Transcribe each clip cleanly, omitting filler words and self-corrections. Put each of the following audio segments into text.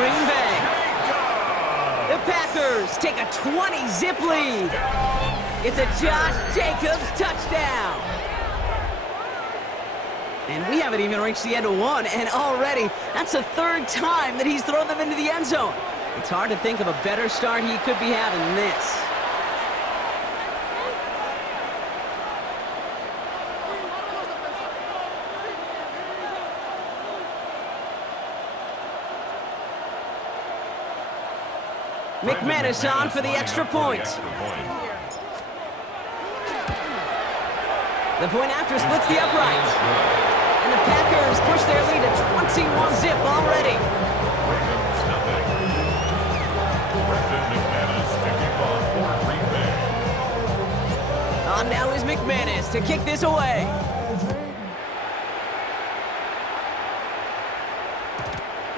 Green Bay. The Packers take a 20-zip lead. It's a Josh Jacobs touchdown. And we haven't even reached the end of one, and already that's the third time that he's thrown them into the end zone. It's hard to think of a better start he could be having than this. McManus on for the extra point. The point after splits the upright. And the Packers push their lead to 21-zip already. On now is McManus to kick this away.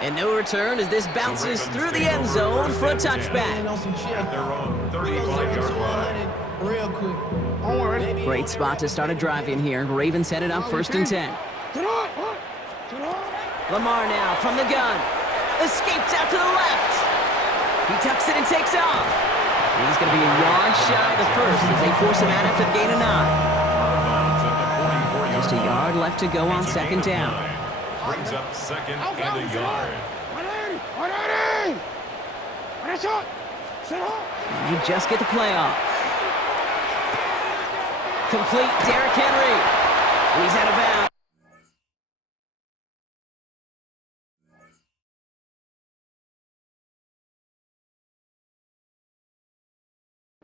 And no return as this bounces through the end zone for a touchback. At their own 35-yard line. Real quick. Great spot to start a drive in here. Ravens headed up 1st and 10. Lamar now from the gun. Escapes out to the left. He tucks it and takes off. And he's going to be a yard shy of the first as they force him out after the gain of 9. Just a yard left to go on 2nd down. Brings up 2nd and a yard. And they just get the play off. Complete Derrick Henry. And he's out of bounds.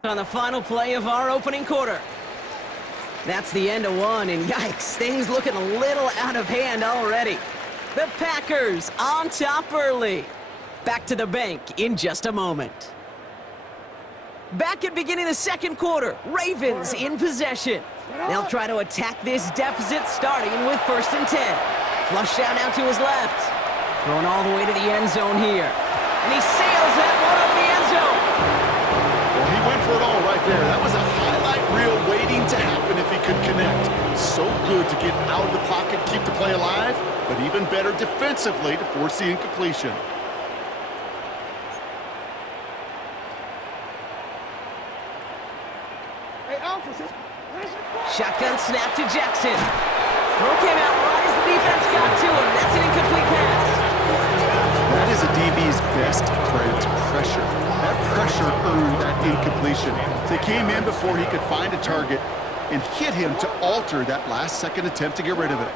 On the final play of our opening quarter. That's the end of one, and yikes, things looking a little out of hand already. The Packers on top early. Back to the bank in just a moment. Back at beginning the 2nd quarter, Ravens in possession. They'll try to attack this deficit starting with 1st and 10. Flush out now to his left. Going all the way to the end zone here. And he sails that one over the end zone. Well, he went for it all right there. That was a highlight reel waiting to happen if he could connect. So good to get out of the pocket, keep the play alive, but even better defensively to force the incompletion. Shotgun snap to Jackson. Throw came out right as the defense got to him. That's an incomplete pass. That is a DB's best friend, pressure. That pressure earned that incompletion. They came in before he could find a target and hit him to alter that last-second attempt to get rid of it.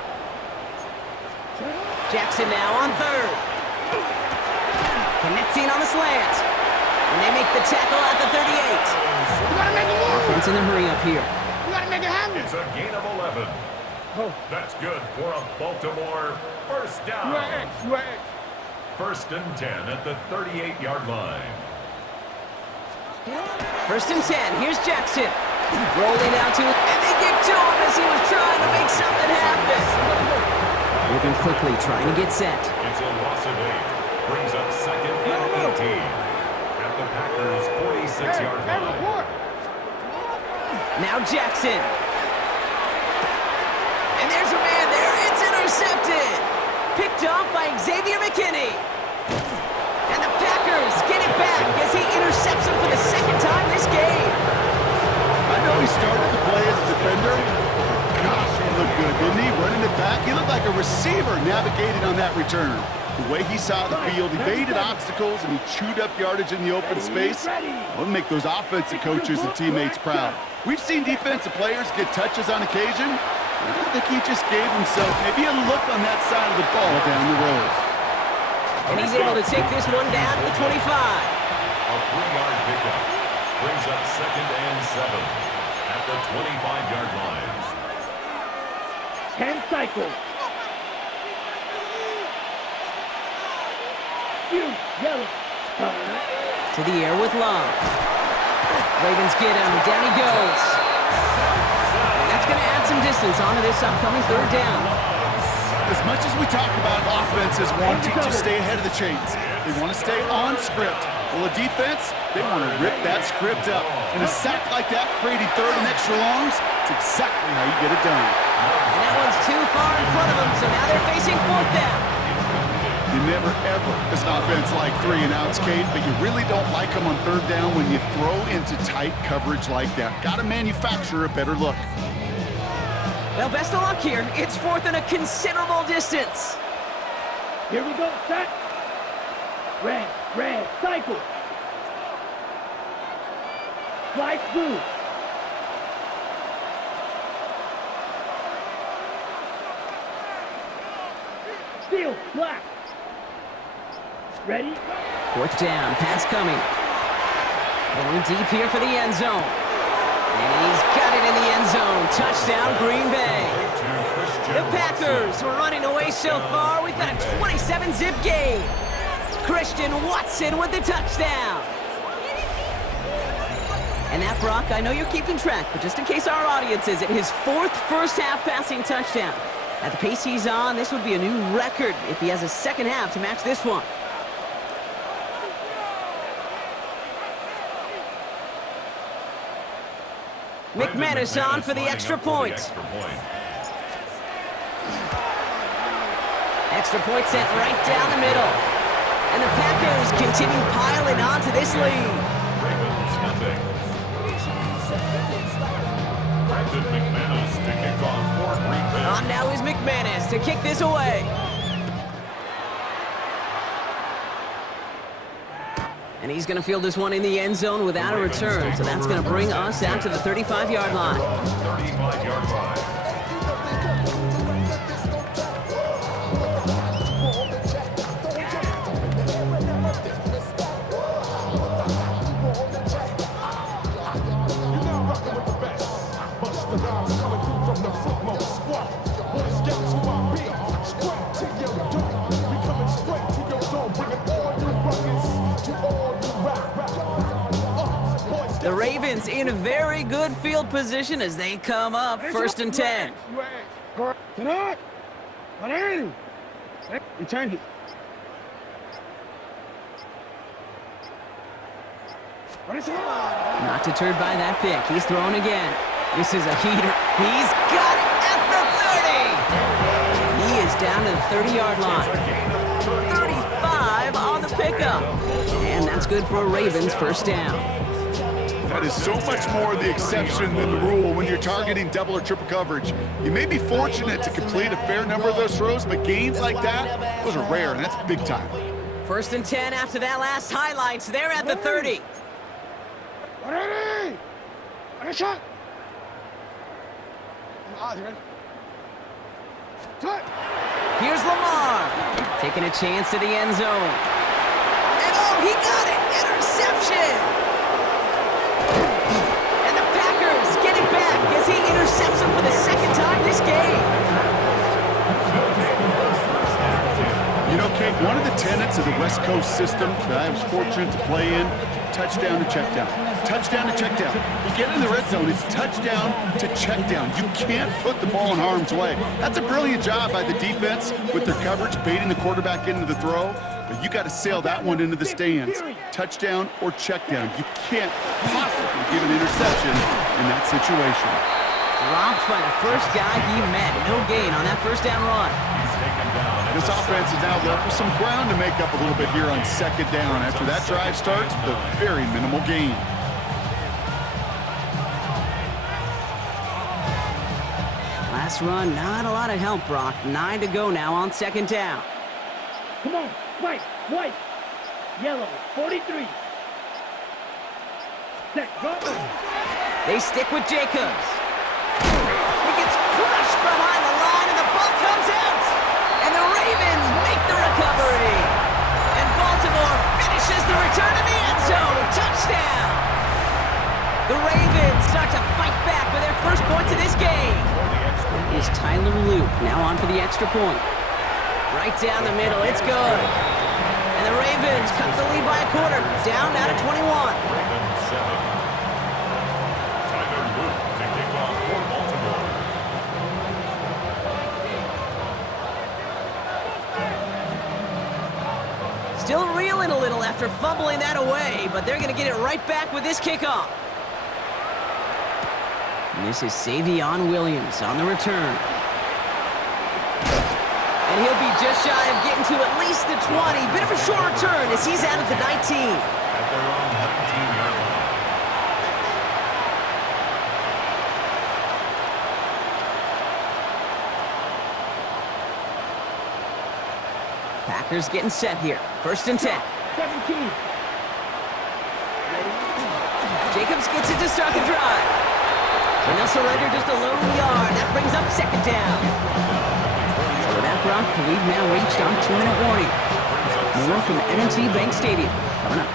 Jackson now on 3rd. Connecting on the slant. And they make the tackle at the 38. Offense in a hurry up here. It's a gain of 11. That's good for a Baltimore first down. 1st and 10 at the 38-yard line. 1st and 10. Here's Jackson. Rolling out to it. And they get to him as he was trying to make something happen. Moving quickly, trying to get set. It's a loss of 8. Brings up 2nd and 18 at the Packers' 46-yard line. Now Jackson. And there's a man there. It's intercepted. Picked off by Xavier McKinney. And the Packers get it back as he intercepts him for the 2nd time this game. I know he started the play as a defender. Gosh, he looked good, didn't he? Running it back. He looked like a receiver navigating on that return. The way he saw the field, he evaded obstacles, and he chewed up yardage in the open space. We'll make those offensive coaches and teammates proud. We've seen defensive players get touches on occasion. I think he just gave himself maybe a look on that side of the ball down the road. And he's able to take this one down to the 25. A 3-yard pickup. Brings up 2nd and 7 at the 25-yard line. 10 cycles. Yellow. To the air with Love. Ravens get him. Down he goes. And that's going to add some distance onto this upcoming 3rd down. As much as we talk about offenses wanting to stay ahead of the chains, they want to stay on script. Well, the defense, they want to rip that script up. And a sack like that, creating 3rd and extra longs, it's exactly how you get it done. And that one's too far in front of them, so now they're facing 4th down. You never, ever, as an offense, like 3 and outs, Kate, but you really don't like them on third down when you throw into tight coverage like that. Got to manufacture a better look. Well, best of luck here. It's fourth and a considerable distance. Here we go, set. Red, cycle. Slide through. Steal, black. Ready? Fourth down, pass coming. Going deep here for the end zone. And he's got it in the end zone. Touchdown, Green Bay. The Packers were running away so far. We've got a 27-zip game. Christian Watson with the touchdown. And that, Brock, I know you're keeping track, but just in case our audience isn't, his fourth first-half passing touchdown. At the pace he's on, this would be a new record if he has a second half to match this one. McManus on for the extra point. Extra point sent right down the middle. And the Packers continue piling on to this lead. Ravens nothing. Brandon McManus to kick off for Green Bay. On now is McManus to kick this away. And he's going to field this one in the end zone without a return. So that's going to bring us out to the 35-yard line. 35-yard line. The Ravens in a very good field position as they come up first and 10. Return it. Not deterred by that pick. He's throwing again. This is a heater. He's got it at the 30. He is down to the 30-yard line. 35 on the pickup. And that's good for a Ravens first down. That is so much more the exception than the rule when you're targeting double or triple coverage. You may be fortunate to complete a fair number of those throws, but gains like that, those are rare, and that's big time. First and 10 after that last highlights. They're at the 30. Ready? Ready, shot. Here's Lamar. Taking a chance to the end zone. And oh, he got it. Interception. And the Packers get it back as he intercepts him for the second time this game. You know, Kate, one of the tenets of the West Coast system that I was fortunate to play in, touchdown to check down. Touchdown to check down. You get in the red zone, it's touchdown to check down. You can't put the ball in harm's way. That's a brilliant job by the defense with their coverage, baiting the quarterback into the throw. But you got to sail that one into the stands. Touchdown or check down. You can't possibly give an interception in that situation. Dropped by the first guy he met. No gain on that first down run. He's taken down. This offense is now left with some ground to make up a little bit here on second down. After that drive starts, with a very minimal gain. Last run, not a lot of help, Brock. 9 to go now on second down. Come on, white, yellow, 43. Set, go. They stick with Jacobs. He gets crushed behind the line, and the ball comes out. And the Ravens make the recovery. And Baltimore finishes the return to the end zone. Touchdown. The Ravens start to fight back with their first points of this game. That is Tyler Luke now on for the extra point. Right down the middle, it's good. And the Ravens cut the lead by a quarter, down now to 21. Ravens 7. Tyler Luke to kick off for Baltimore. Still reeling a little after fumbling that away, but they're going to get it right back with this kickoff. And this is Savion Williams on the return. And And he'll be just shy of getting to at least the 20. Bit of a short return as he's out at the 19. At their own 19-yard line. Packers getting set here. 1st and 10. 17. Jacobs gets it to start the drive. And they'll surrender just a lone yard. That brings up 2nd down. So with that, Brock, we've now reached our 2-minute warning. More from M&T Bank Stadium. Coming up.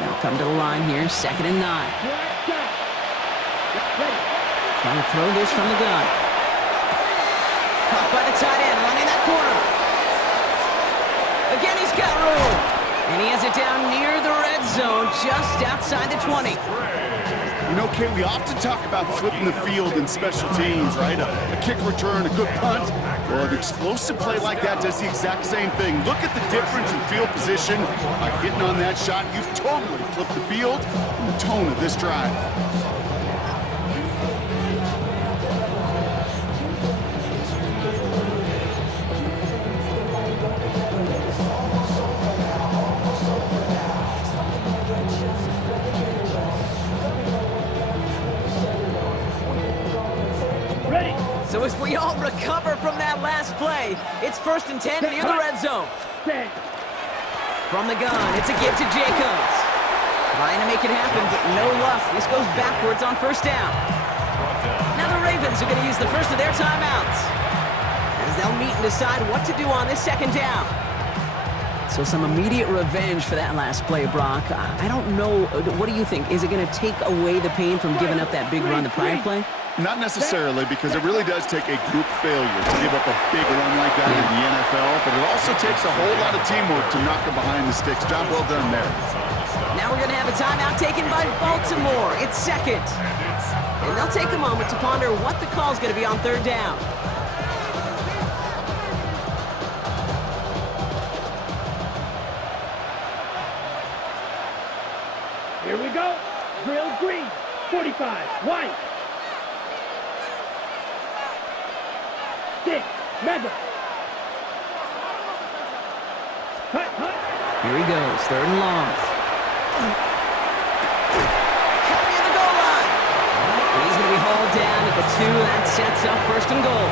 They'll come to the line here, 2nd and 9. Trying to throw this from the gun. Caught by the tight end, running that corner. Again, he's got room. And he has it down near the red zone, just outside the 20. You know, Kate, we often talk about flipping the field in special teams, right? A kick return, a good punt. Well, an explosive play like that does the exact same thing. Look at the difference in field position. By hitting on that shot, you've totally flipped the field and the tone of this drive. So as we all recover from that last play, it's 1st and 10 near the red zone. From the gun, it's a give to Jacobs. Trying to make it happen, but no luck. This goes backwards on 1st down. Now the Ravens are going to use the first of their timeouts, as they'll meet and decide what to do on this 2nd down. So some immediate revenge for that last play, Brock. I don't know. What do you think? Is it going to take away the pain from giving up that big run the prior play? Not necessarily, because it really does take a group failure to give up a big run like that in the NFL, but it also takes a whole lot of teamwork to knock it behind the sticks. Job well done there. Now we're going to have a timeout taken by Baltimore. It's 2nd. And they'll take a moment to ponder what the call's going to be on 3rd down. Here we go. Drill green. 45. White. 6. Mega. Cut. Here he goes. 3rd and long. Coming near the goal line. And he's going to be hauled down at the 2. That sets up 1st and goal.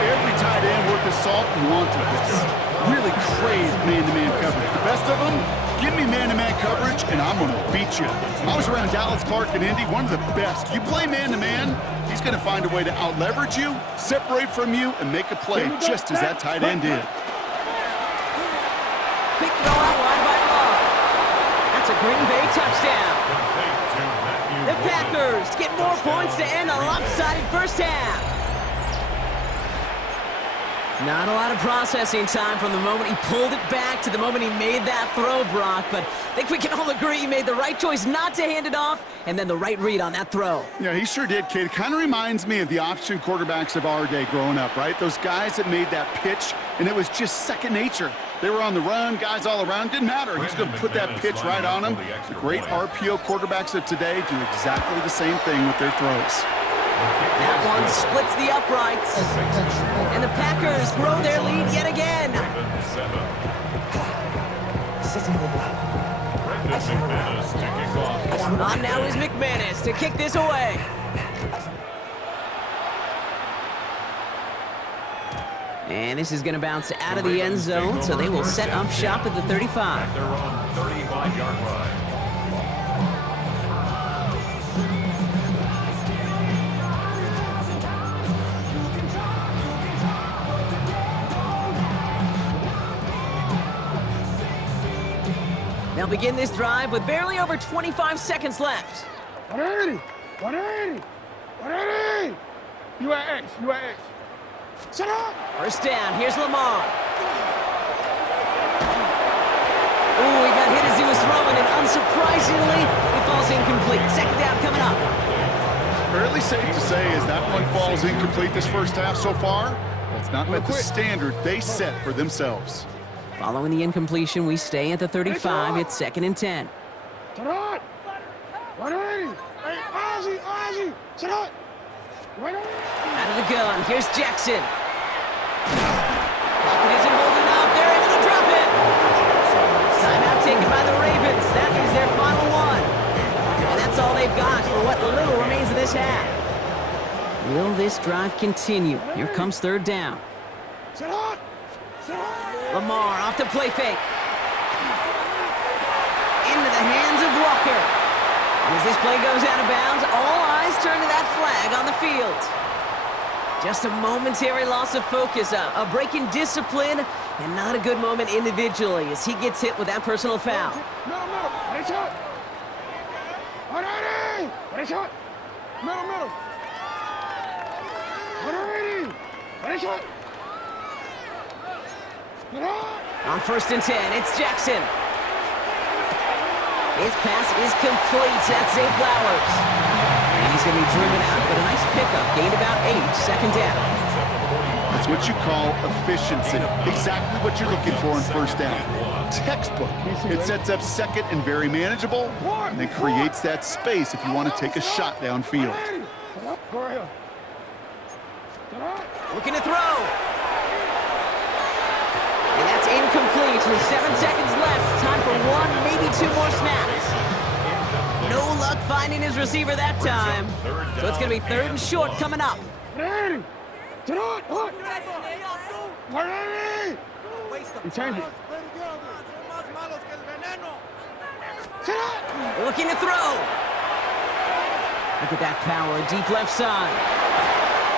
Every tight end worth his salt wanted this. Really craved man-to-man coverage. The best of them, give me man-to-man coverage, and I'm going to beat you. I was around Dallas Clark and Indy, one of the best. You play man-to-man, he's going to find a way to out-leverage you, separate from you, and make a play just as that tight end did. Quick throw out wide by Love. That's a Green Bay touchdown. The Packers get more points to end a lopsided 1st half. Not a lot of processing time from the moment he pulled it back to the moment he made that throw, Brock, but I think we can all agree he made the right choice not to hand it off, and then the right read on that throw. Yeah, he sure did, kid. It kind of reminds me of the option quarterbacks of our day growing up, right? Those guys that made that pitch, and it was just second nature. They were on the run, guys all around. Didn't matter. He's going to put that pitch right on them. The great RPO quarterbacks of today do exactly the same thing with their throws. That one splits the uprights. And the Packers grow their lead yet again. On now is McManus to kick this away. And this is going to bounce out of the end zone, so they will set up shop at the 35. Their own 35-yard line. They'll begin this drive with barely over 25 seconds left. 180. 180. 180. You at X. You at X. Shut up. 1st down. Here's Lamar. Ooh, he got hit as he was throwing, and unsurprisingly, he falls incomplete. 2nd down coming up. Fairly safe to say as that one falls incomplete this 1st half so far, well, it's not met the standard they set for themselves. Following the incompletion, we stay at the 35. It's 2nd and 10. Shut up. 180. Hey, Ozzy. Shut up. 180. Out of the gun. Here's Jackson. Will this drive continue? Here comes third down. Sit on. Sit on. Lamar off to play fake. Into the hands of Walker. And as this play goes out of bounds, all eyes turn to that flag on the field. Just a momentary loss of focus, a break in discipline, and not a good moment individually as he gets hit with that personal foul. Middle. Ready, shot. Ready. Ready, shot. Middle. Ready. Ready, shot. On 1st and 10, it's Jackson. His pass is complete. That's Zay Flowers. And he's going to be driven out, but a nice pickup. Gained about 8, second down. That's what you call efficiency. Exactly what you're looking for on first down. Textbook. It sets up second and very manageable, and then creates that space if you want to take a shot downfield. Go right here. Looking to throw. And that's incomplete with 7 seconds left. Time for 1, maybe 2 more snaps. No luck finding his receiver that time. So it's going to be 3rd and short coming up. Ready. Sit on. Ready. You change it. Sit on. Looking to throw. Look at that power, deep left side.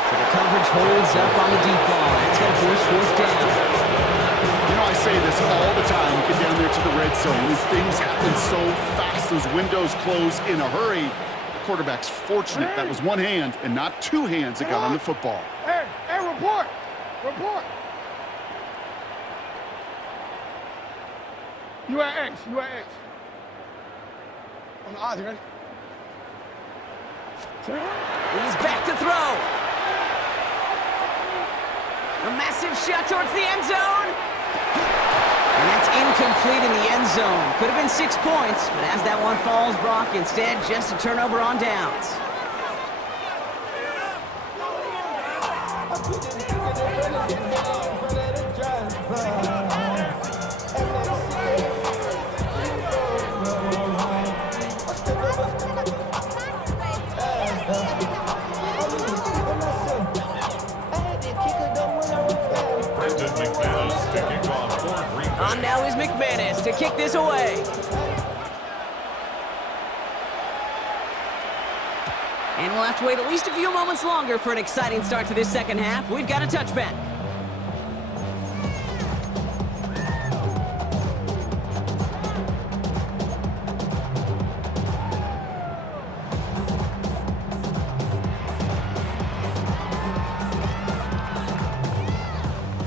So the coverage holds up on the deep ball. That's going to force 4th down. You know, I say this all the time. We get down there to the red zone, and things happen so fast. Those windows close in a hurry. The quarterback's fortunate that was one hand and not 2 hands that got on the football. Hey, report. You at X. On the odds, you ready? He's back to throw. A massive shot towards the end zone. And that's incomplete in the end zone. Could have been 6 points, but as that one falls, Brock, instead just a turnover on downs. On now is McManus to kick this away. And we'll have to wait at least a few moments longer for an exciting start to this second half. We've got a touchback.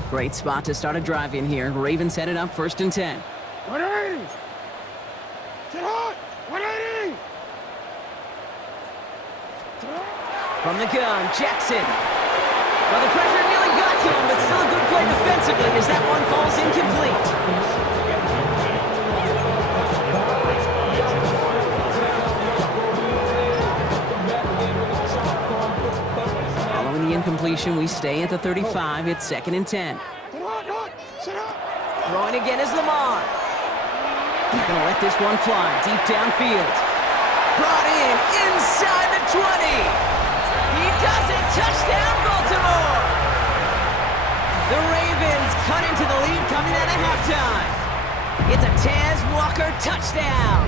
Great spot to start a drive in here. Ravens headed up 1st and 10. 180. Sit on. 180. From the gun, Jackson. Well, the pressure nearly got to him, but still a good play defensively as that one falls incomplete. Following the incompletion, we stay at the 35. It's 2nd and 10. Throwing again is Lamar. Gonna let this one fly deep downfield. Brought in inside the 20. He does it. Touchdown, Baltimore. The Ravens cut into the lead coming out of halftime. It's a Taz Walker touchdown.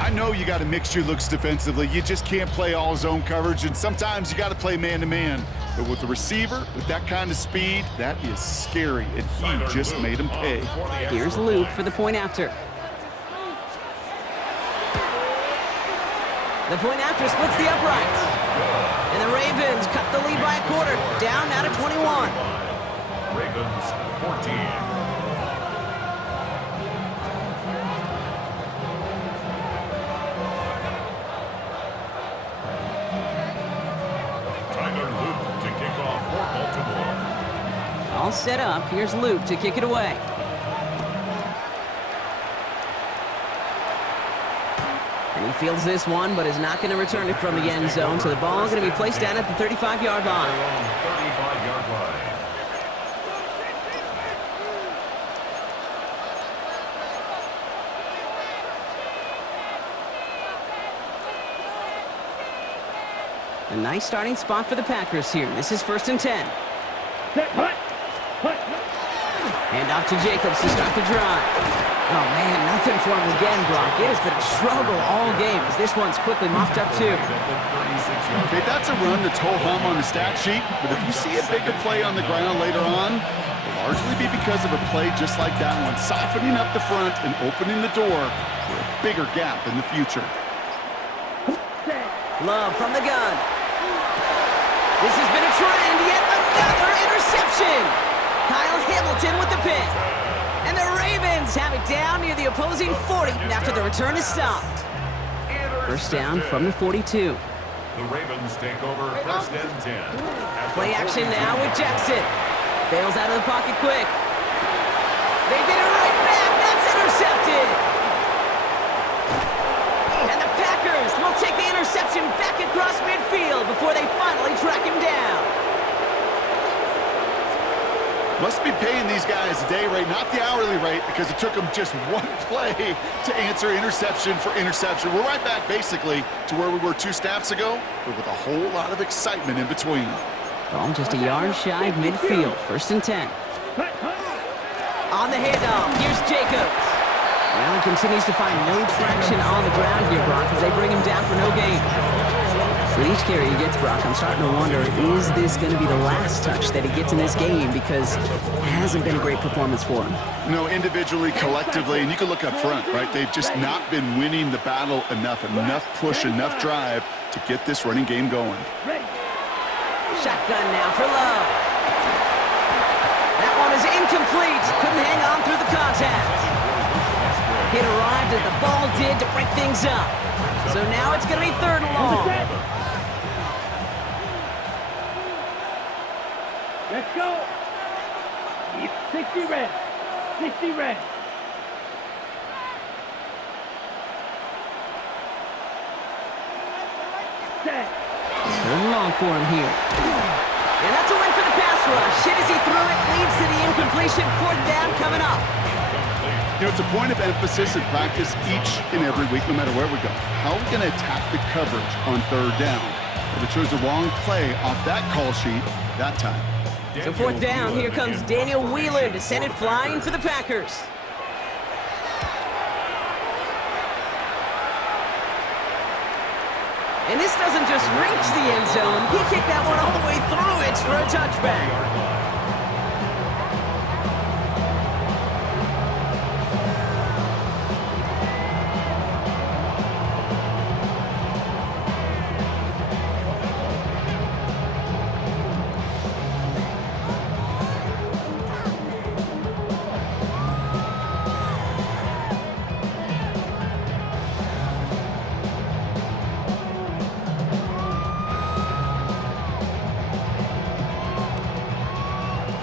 I know you got to mix your looks defensively. You just can't play all zone coverage, and sometimes you got to play man-to-man. But with the receiver, with that kind of speed, that is scary, and he just made him pay. Here's Luke for the point after. The point after splits the uprights. And the Ravens cut the lead by a quarter, down now to 21. Ravens 14. All set up. Here's Luke to kick it away. And he fields this one, but is not going to return it from the end zone. So the ball is going to be placed down at the 35-yard line. 35-yard line. A nice starting spot for the Packers here. This is 1st and 10. Hand off to Jacobs to start the drive. Oh, man, nothing for him again, Brock. It has been a struggle all game as this one's quickly mopped up, too. Okay, that's a run that's ho-hum on the stat sheet, but if you see a bigger play on the ground later on, it'll largely be because of a play just like that one, softening up the front and opening the door for a bigger gap in the future. Love from the gun. This has been a trend, yet another interception. Kyle Hamilton with the pick. And the Ravens have it down near the opposing 40 after the return is stopped. First down from the 42. The Ravens take over 1st and 10. Play action now with Jackson. Bails out of the pocket quick. They get it right back. That's intercepted. And the Packers will take the interception back across midfield before they finally track him down. Must be paying these guys a day rate, not the hourly rate, because it took them just one play to answer interception for interception. We're right back, basically, to where we were 2 snaps ago, but with a whole lot of excitement in between. Ball just a yard shy of midfield. 1st and 10. On the handoff, here's Jacobs. Well, he continues to find no traction on the ground here, Brock, as they bring him down for no gain. With each carry he gets, Brock, I'm starting to wonder, is this going to be the last touch that he gets in this game? Because it hasn't been a great performance for him. No, individually, collectively, and you can look up front, right? They've just not been winning the battle enough push, enough drive to get this running game going. Shotgun now for Love. That one is incomplete. Couldn't hang on through the contact. It arrived as the ball did to break things up. So now it's going to be 3rd and long. Let's go. 60 red. 60 red. Set. 3rd and long for him here. And that's a win for the pass rush. Hit as he threw it, leads to the incompletion. 4th down coming up. You know, it's a point of emphasis in practice each and every week, no matter where we go. How are we going to attack the coverage on 3rd down? Well, they chose the wrong play off that call sheet that time. So 4th down, here comes Daniel Wheeler to send it flying for the Packers. And this doesn't just reach the end zone. He kicked that one all the way through it for a touchback.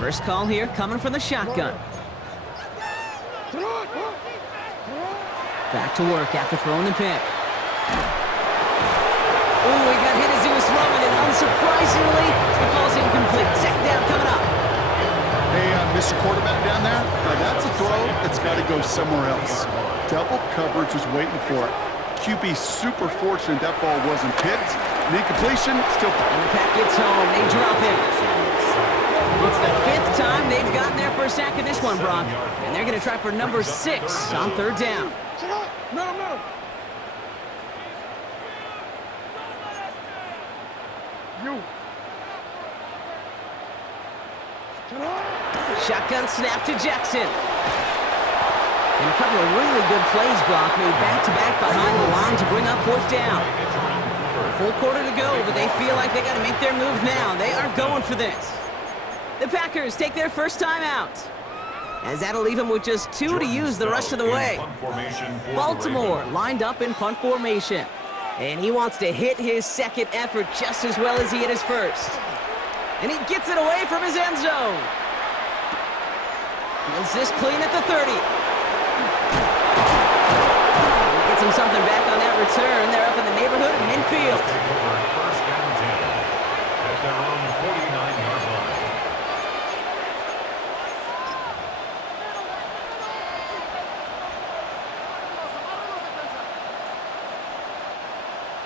First call here coming from the shotgun. Back to work after throwing the pick. Oh, he got hit as he was throwing it. Unsurprisingly, it falls incomplete. 2nd down coming up. Hey, Mr. Quarterback down there, that's a throw that's got to go somewhere else. Double coverage was waiting for it. QB super fortunate that ball wasn't picked. And incompletion, still. And the Pack gets home. They drop him. It's the 5th time they've gotten their first sack in this one, Brock. And they're going to try for number 6 on 3rd down. No. You. Shotgun snap to Jackson. And a couple of really good plays, Brock, made back-to-back behind the line to bring up 4th down. A full quarter to go, but they feel like they got to make their move now. They are going for this. The Packers take their first time out, as that'll leave them with just 2 to use the rest of the way. Baltimore lined up in punt formation, and he wants to hit his 2nd effort just as well as he hit his 1st. And he gets it away from his end zone. Feels this clean at the 30. He gets him something back on that return. They're up in the neighborhood of midfield. 1st and 10 at their own 49-yard line.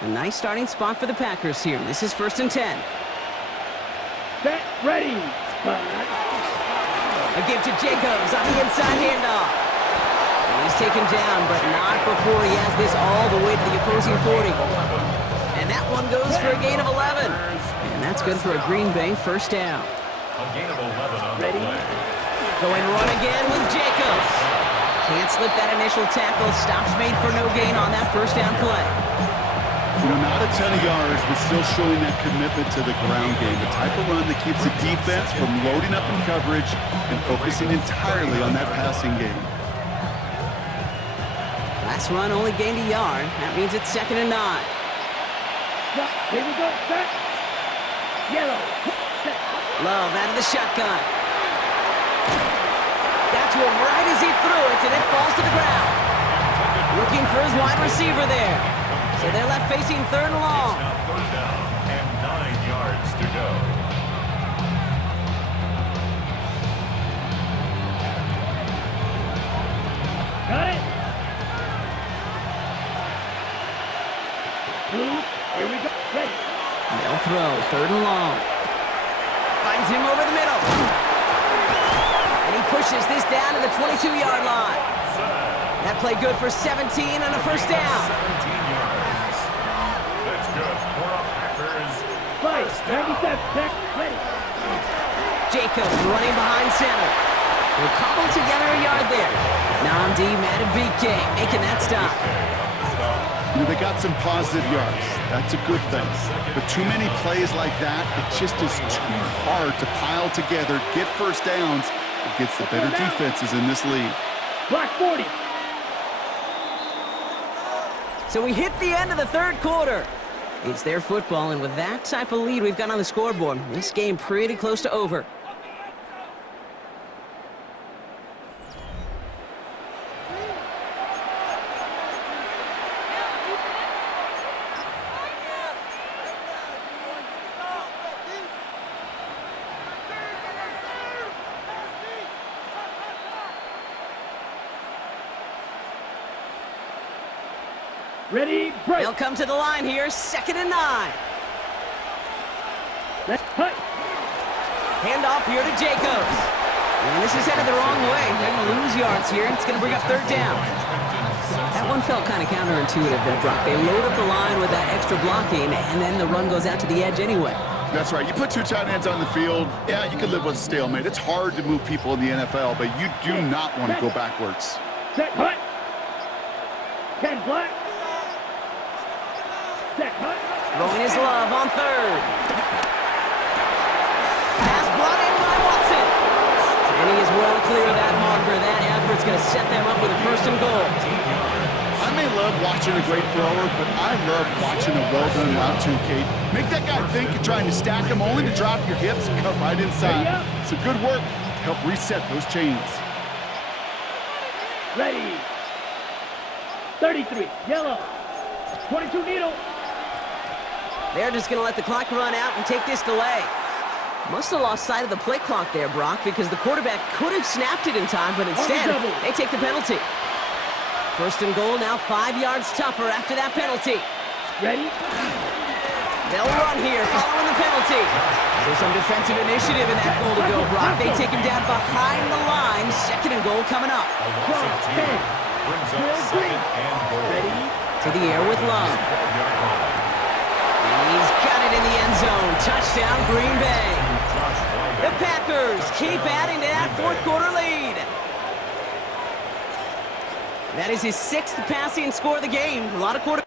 A nice starting spot for the Packers here. This is 1st and 10. Set, ready. A give to Jacobs on the inside handoff. And he's taken down, but not before he has this all the way to the opposing 40. And that one goes for a gain of 11. And that's good for a Green Bay first down. A gain of 11 on the play. Going run again with Jacobs. Can't slip that initial tackle. Stops made for no gain on that first down play. You know, not a ton of yards, but still showing that commitment to the ground game. The type of run that keeps the defense from loading up in coverage and focusing entirely on that passing game. Last run only gained a yard. That means it's 2nd and 9. Here we go. Set. Yellow. Set. Love out of the shotgun. Got to him right as he threw it, and it falls to the ground. Looking for his wide receiver there. So they're left facing 3rd and long. Now 3rd down and 9 yards to go. Got it. Blue. Here we go. Ready. They'll throw 3rd and long. Finds him over the middle. And he pushes this down to the 22-yard line. That play good for 17 and a first down. 17 yards. That's good for a Packers. Fight. 97. Set. Ready. Jacobs running behind center. We'll cobble together a yard there. Namdi Madubuike making that stop. You know, they got some positive yards. That's a good thing. But too many plays like that, it just is too hard to pile together, get first downs against the better defenses in this league. Block 40. So we hit the end of the 3rd quarter. It's their football, and with that type of lead we've got on the scoreboard, this game pretty close to over. Ready. Break. They'll come to the line here, 2nd and 9. Let's cut. Handoff here to Jacobs. And this is headed the wrong way. They're going to lose yards here. It's going to bring up 3rd down. That one felt kind of counterintuitive there, Brock. They load up the line with that extra blocking, and then the run goes out to the edge anyway. That's right. You put 2 tight ends on the field, yeah, you can live with a stalemate. It's hard to move people in the NFL, but you do not want to go backwards. Set. Cut. 10 black. Set. Cut. Throwing his love on 3rd. Pass brought in by Watson. And he is well clear of that marker. That effort's going to set them up with a 1st and goal. I may love watching a great thrower, but I love watching a well-done route too, Kate. Make that guy think you're trying to stack him only to drop your hips and cut right inside. It's a good work to help reset those chains. Ready. 33. Yellow. 22 needle. They're just going to let the clock run out and take this delay. Must have lost sight of the play clock there, Brock, because the quarterback could have snapped it in time, but instead, they take the penalty. 1st and goal, now 5 yards tougher after that penalty. Ready? They'll run here following the penalty. So some defensive initiative in that goal to go, Brock. They take him down behind the line. 2nd and goal coming up. Brings up 2nd and goal. Ready? To the air with Love. And he's got it in the end zone. Touchdown, Green Bay. The Packers keep adding to that 4th quarter lead. That is his 6th passing score of the game. A lot of quarter.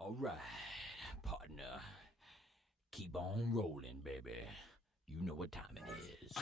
All right, partner. Keep on rolling, baby. You know what time it is.